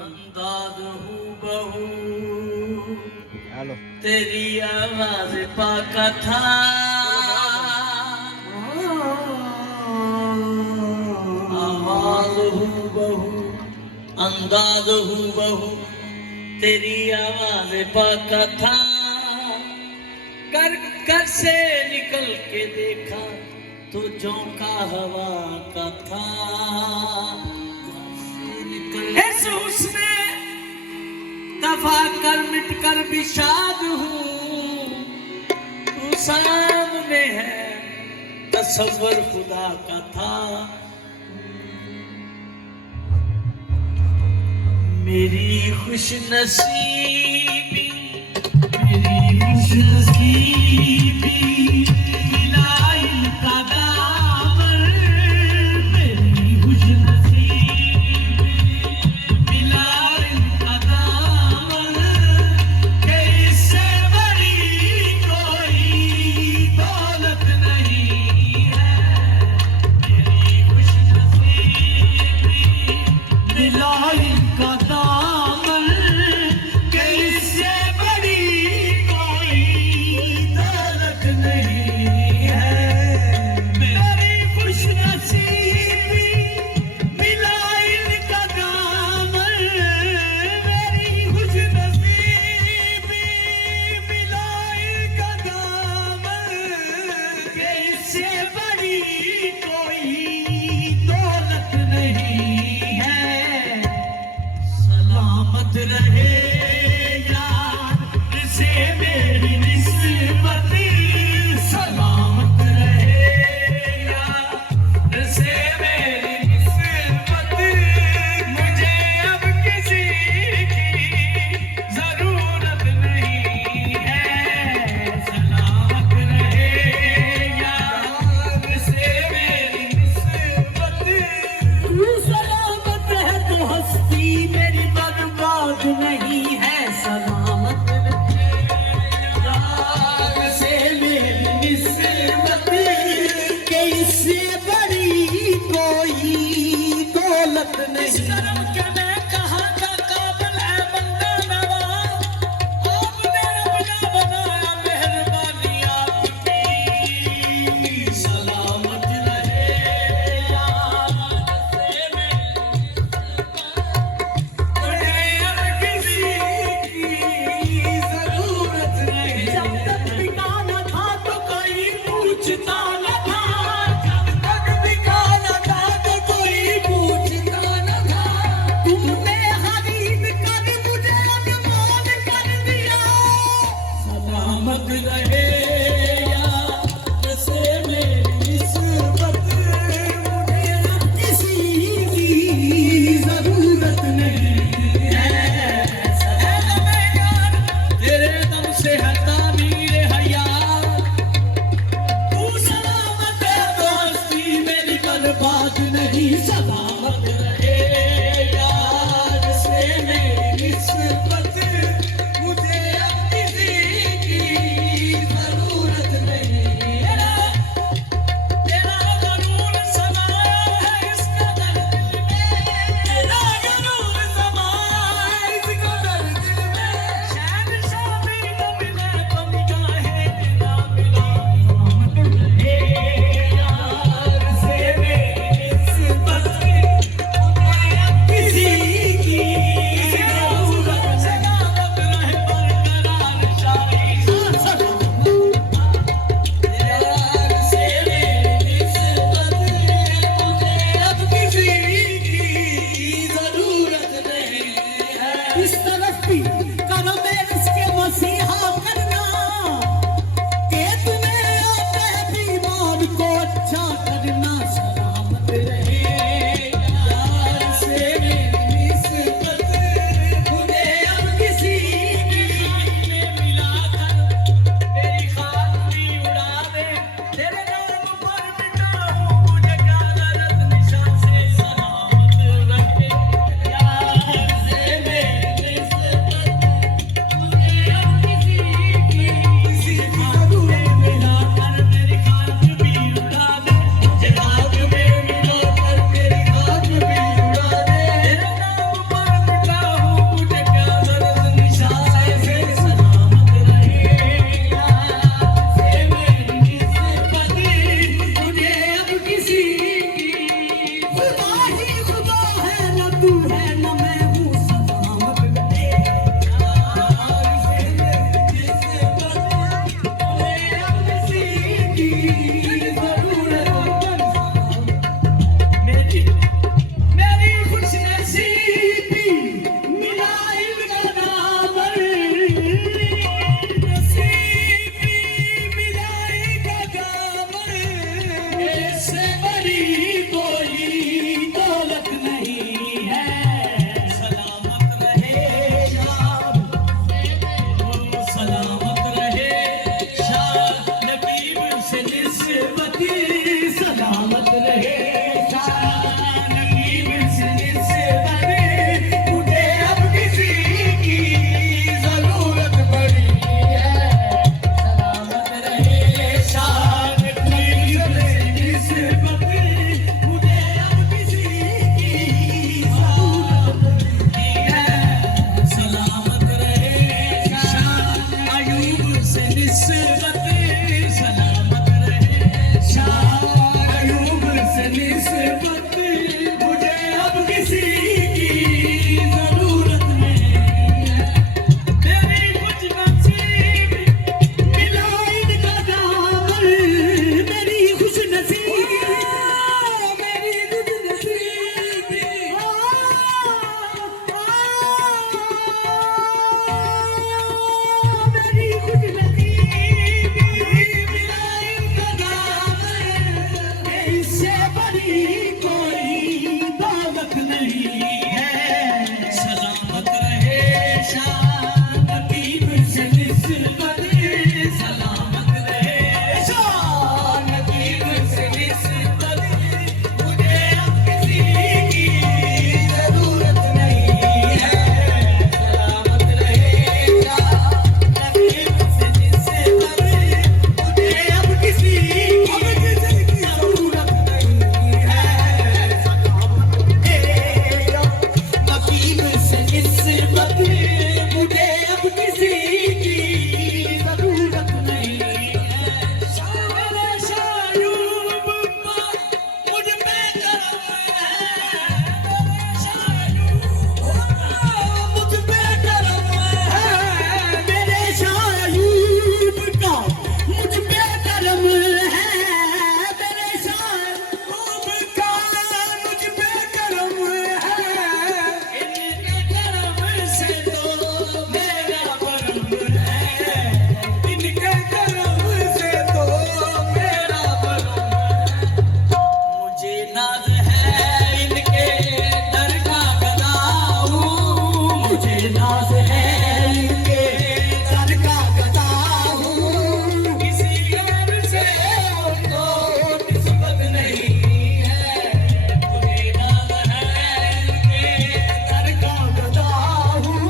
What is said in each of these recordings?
अंदाज हूँ बहू तेरी आवाज पाका था आवाज हूँ बहू अंदाज हूँ बहू तेरी आवाज पाका था कर कर से निकल के देखा तो झोंका हवा का था उसने दफा कर मिट कर विषाद हूँ तू सामने है तस्वर खुदा का था मेरी खुश नसीबी मिलाइल का दामन मेरी खुश नाज है इनके दर का गदा हूँ, मुझे नाज है इनके दर का गदा हूँ, किसी और से उनको निस्बत नहीं है, मुझे नाज है इनके दर का गदा हूँ,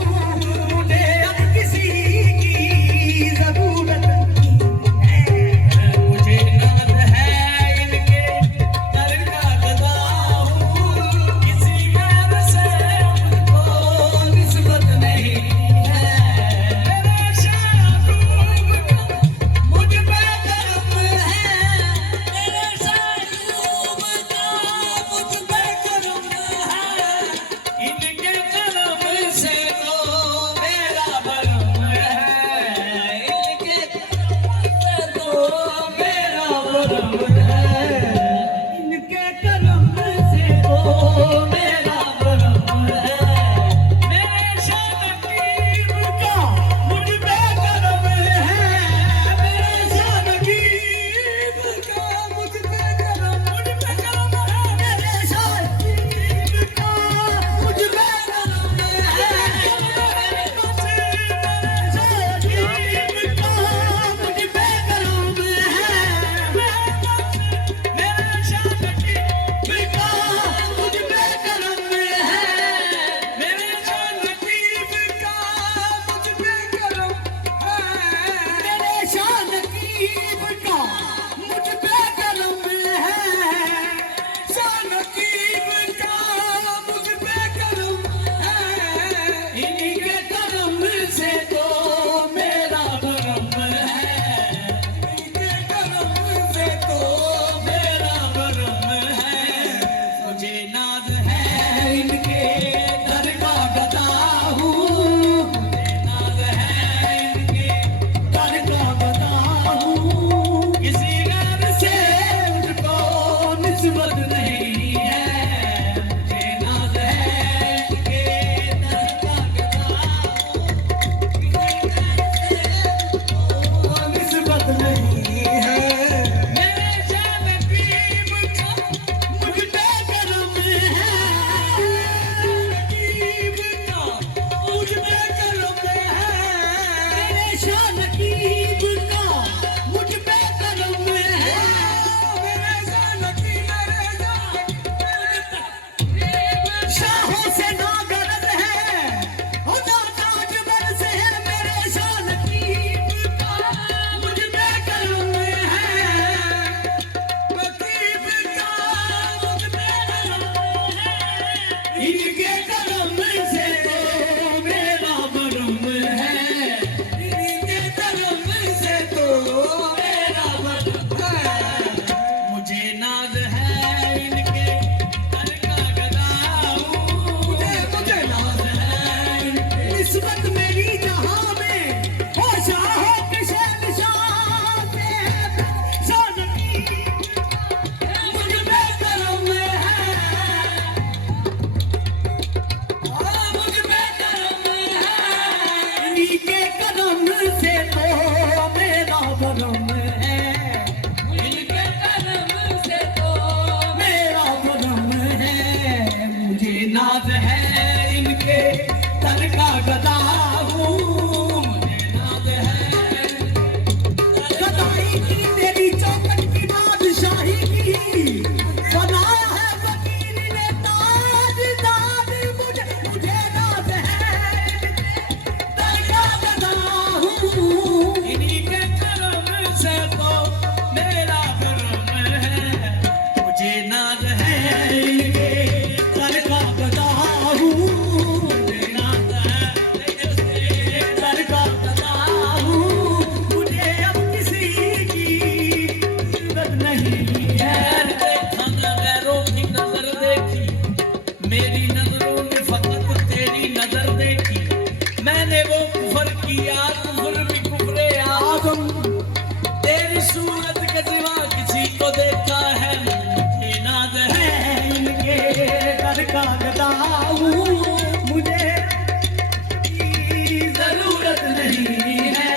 मुझे अब किसी की जरूरत मुझे नाज है इनके दर का गदा हूँ, किसी और से उनको निस्बत नहीं है, मेरा शाहरूब का मुझ पे करम है, मेरा शाहरूब का मुझ पे करम है, इनके करम से तो मेरा भरम है, इनके करम से तो मेरा भरम है, इनके करम से तो मेरा भरम है, मेरे शानकीब का मुझ पे करम है, मेरे शानकीब का मुझ पे करम है, मेरे शानकीब का मुझ पे करम है, शानकीब का मुझ पे करम है, मेरा शानकीब का मुझ पे करम है, मेरे शानकीब का मुझ पे करम है, मेरे शानकीब का मुझ पे करम है, शानकीब का मुझ पे करम है, इन्हीं के करम से तो मेरा भरम है, इनके करम से तो मेरा भरम है, मुझे नाज है इनके दर का गदा हूँ, मुझे नाज है इनके दर का गदा हूँ, किसी गैर से उनको निस्बत नहीं है, मुझे नाज है इनके दर का गदा हूँ, निस्बत नहीं है, मेरे शानकीब का मुझ पे करम है, शानकीब का मुझ पे करम है, मेरे शानकीब का मुझ पे करम है, मेरे शानकीब शाहों से नागरद है, खुदा ताजवर से है, मेरे शानकीब का मुझ पे करम है, रकीब का मुझ पे करम है, इनके करम से तो मेरा भरम है, इनके करम से तो मेरा भरम है, मुझे नाज है इनके दर का गदा हूँ, मुझे नाज है इनके निस्बत मेरी जहाँ में हो शाहों के शहंशाह से है, शानकीब मुझ पे करम है, मुझ पे करम है, इन्हीं के करम से तो मेरा भरम है, इनके करम से तो मेरा भरम है, मुझे नाज है इनके दर का गदा हूँ, मुझे नाज है गदाई की तेरी चौखट की बादशाही की, बनाया है वकील ने ताजदार, मुझे नाज है दर का गदा हूँ, इन्हीं के करम से तो मेरा भरम है, मुझे नाज है इनके दर का गदा हूँ, मुझे नाज है दर का गदा हूँ, मुझे अब किसी की जरूरत नहीं है, देखा न गैरों की नजर देखी, मेरी नजरों ने फकत तेरी नजर देखी, मैंने वो कुफर किया, कुफर भी कुफरे आदम, तेरी सूरत के सिवा किसी को देखा है, मुझे नाज है इनके दर का गदा हूँ, मुझे जरूरत नहीं है,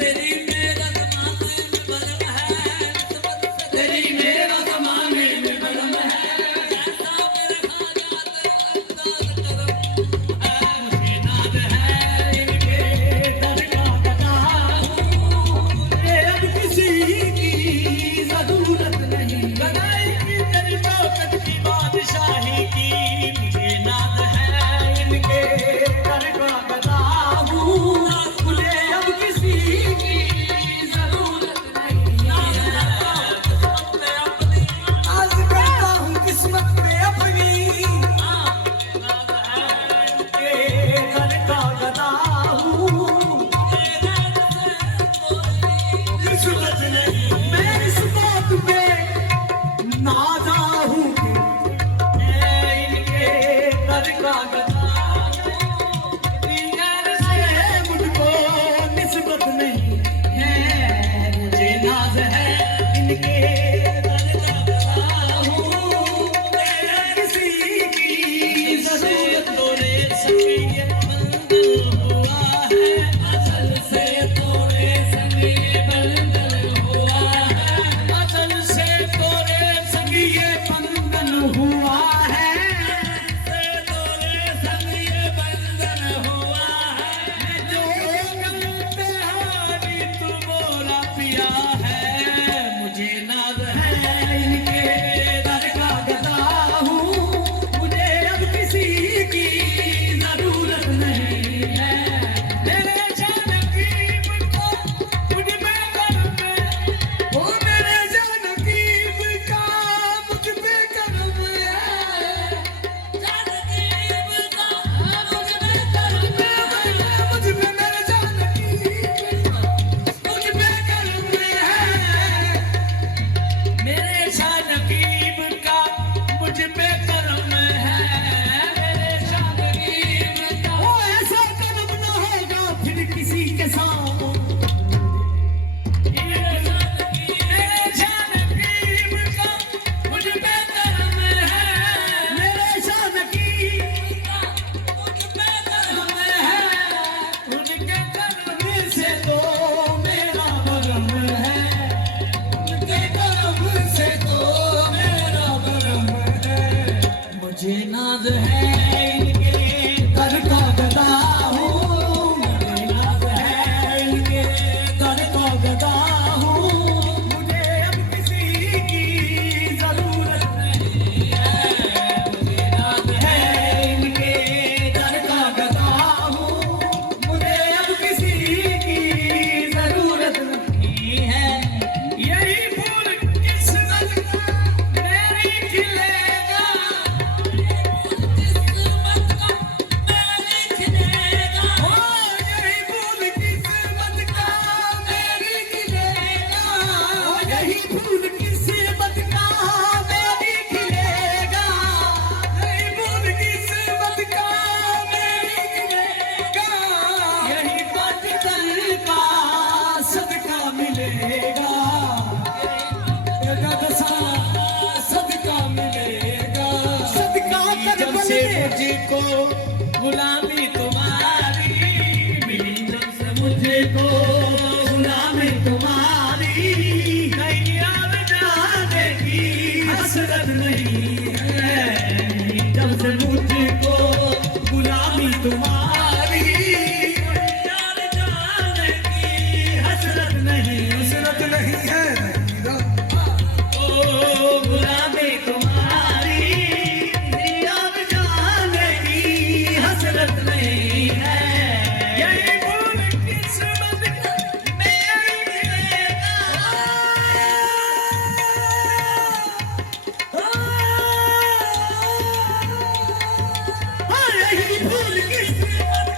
तेरी मेरा ज़माने में बरम है, तेरी मेरा ज़माने में बरम से मुझको गुलामी तुम्हारी मिली, जब से मुझको गुलामी तुम्हारी, कहीं और जाने की हसरत नहीं है। जब से मुझको गुलामी तुम्हारी, कहीं और जाने की हसरत नहीं है। ओ गुलामी तुम्हारी, याद जाने की हसरत नहीं है। यही भूल किस्मत मेरी मिलेगा, यही भूल किस्मत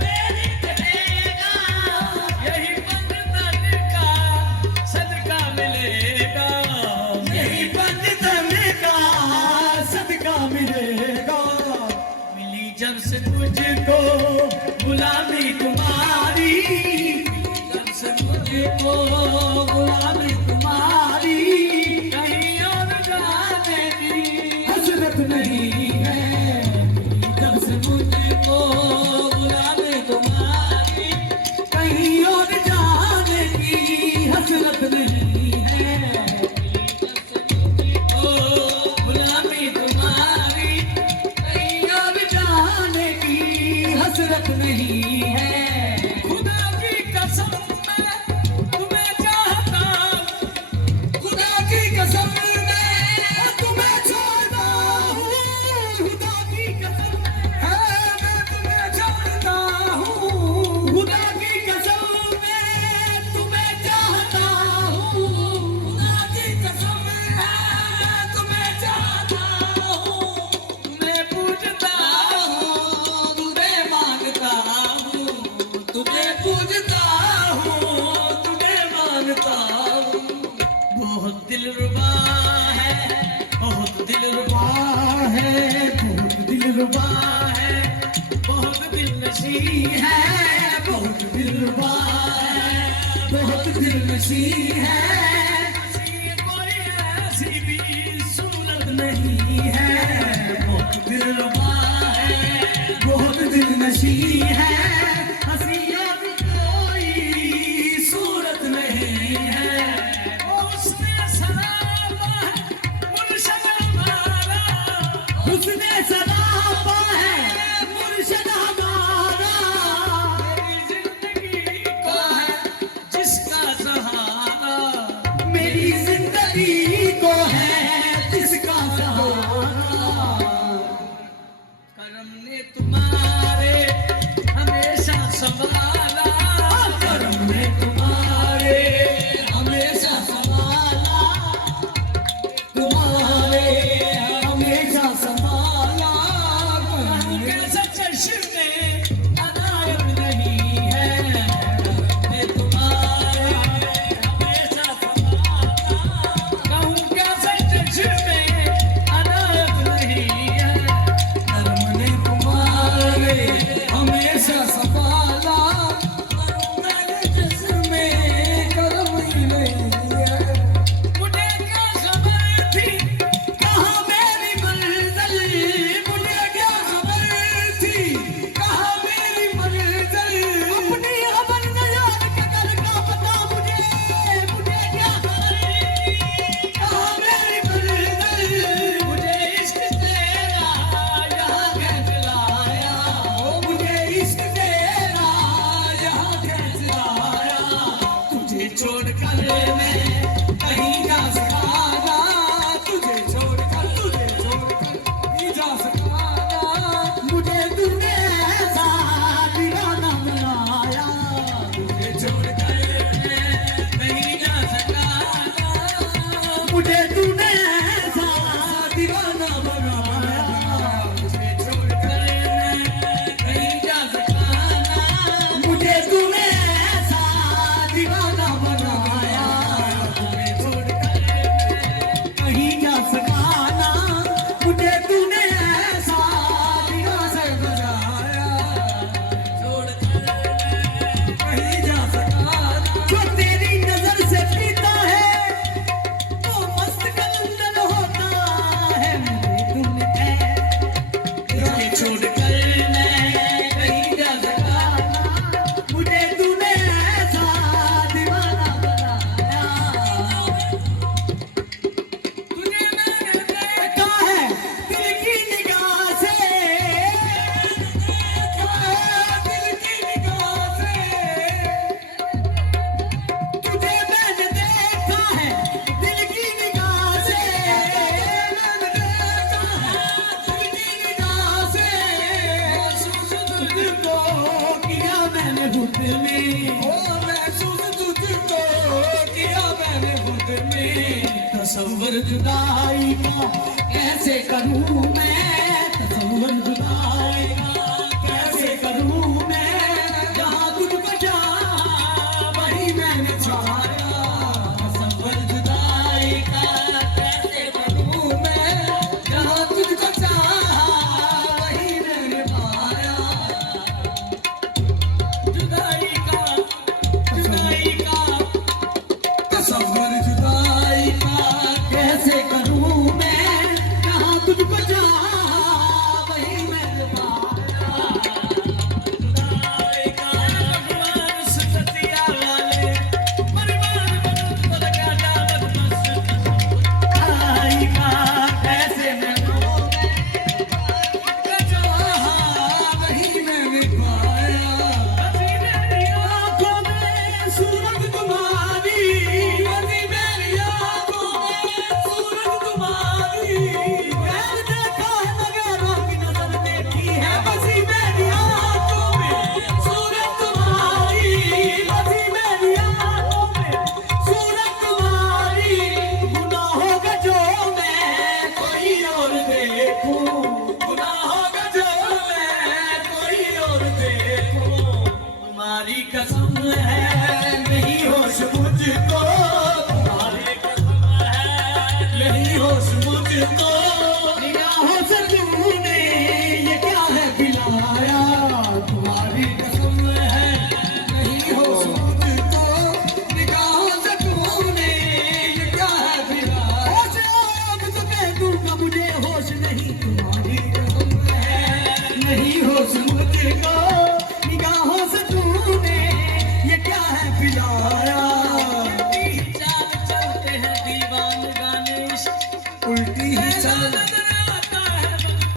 मेरी मिलेगा, यही बंधन का सदका मिलेगा, यही बंधन का सदका मिलेगा। मिली जब से तुझको गुलामी तुम्हारी, जब से मुझको गुलामी तुम्हारी, कहीं और जाने की हसरत नहीं है। जब से मुझको गुलामी तुम्हारी, कहीं और जाने की हसरत नहीं है। ओ गुलामी तुम्हारी, कहीं और जाने की हसरत नहीं है। खुदा की कसम मैं तुम्हें चाहता हूँ, खुदा की कसम मैं तुम्हें चाहता हूँ, खुदा की कसम मैं तुम्हें चाहता हूँ, खुदा की कसम मैं तुम्हें चाहता हूँ, खुदा की कसम मैं तुम्हें चाहता हूँ। तुम्हें पूजता हूँ, तुझे मांगता हूँ, तुझे पूजता हूँ, तुझे मांगता हूँ। बहुत दिलरुबा है, बहुत दिलरुबा है, बहुत दिलरुबा है, बहुत दिलनशी है, बहुत दिलरुबा है, बहुत दिलनशी है। कोई ऐसी भी सूरत नहीं है। बहुत दिलरुबा है, बहुत दिलनशी है, हंसिया भी कोई सूरत नहीं है। उसने सरापा है मुर्शद हमारा, उसने सरापा है मुर्शद हमारा। मेरी जिंदगी को है जिसका सहारा, मेरी जिंदगी को है जिसका सहारा। खुद में, ओ महसूस तुझको किया मैंने खुद में। तसव्वुर जुदाई का कैसे करूं मैं, तसव्वुर जुदाई का कैसे करूं मैं, जहां तुझको चाहा वही मैंने पाया। तसव्वुर जुदाई का कैसे करूं मैं, जहां तुझको चाहा वही मैंने पाया। जुदाई का तसव्वुर जुदाई का कैसे करूं मैं, जहां तुझको चाहा वही मैंने पाया। जुदाई का भगवान सतिया वाले परिवार बदल लगा दावत मस्त। जुदाई का कैसे मैं करूं मैं, चाहा वही मैंने पाया। अभी मेरी आंखों में सूरत तुम्हारी, अभी मेरी आंखों में सूरत तुम्हारी, मैंने देखा मगर आपकी नजर देखी है। बसी मेरी आंखों में सूरत तुम्हारी, बसी मेरी आंखों में सूरत तुम्हारी, गुनाहों का जो मैं कोई और देखूं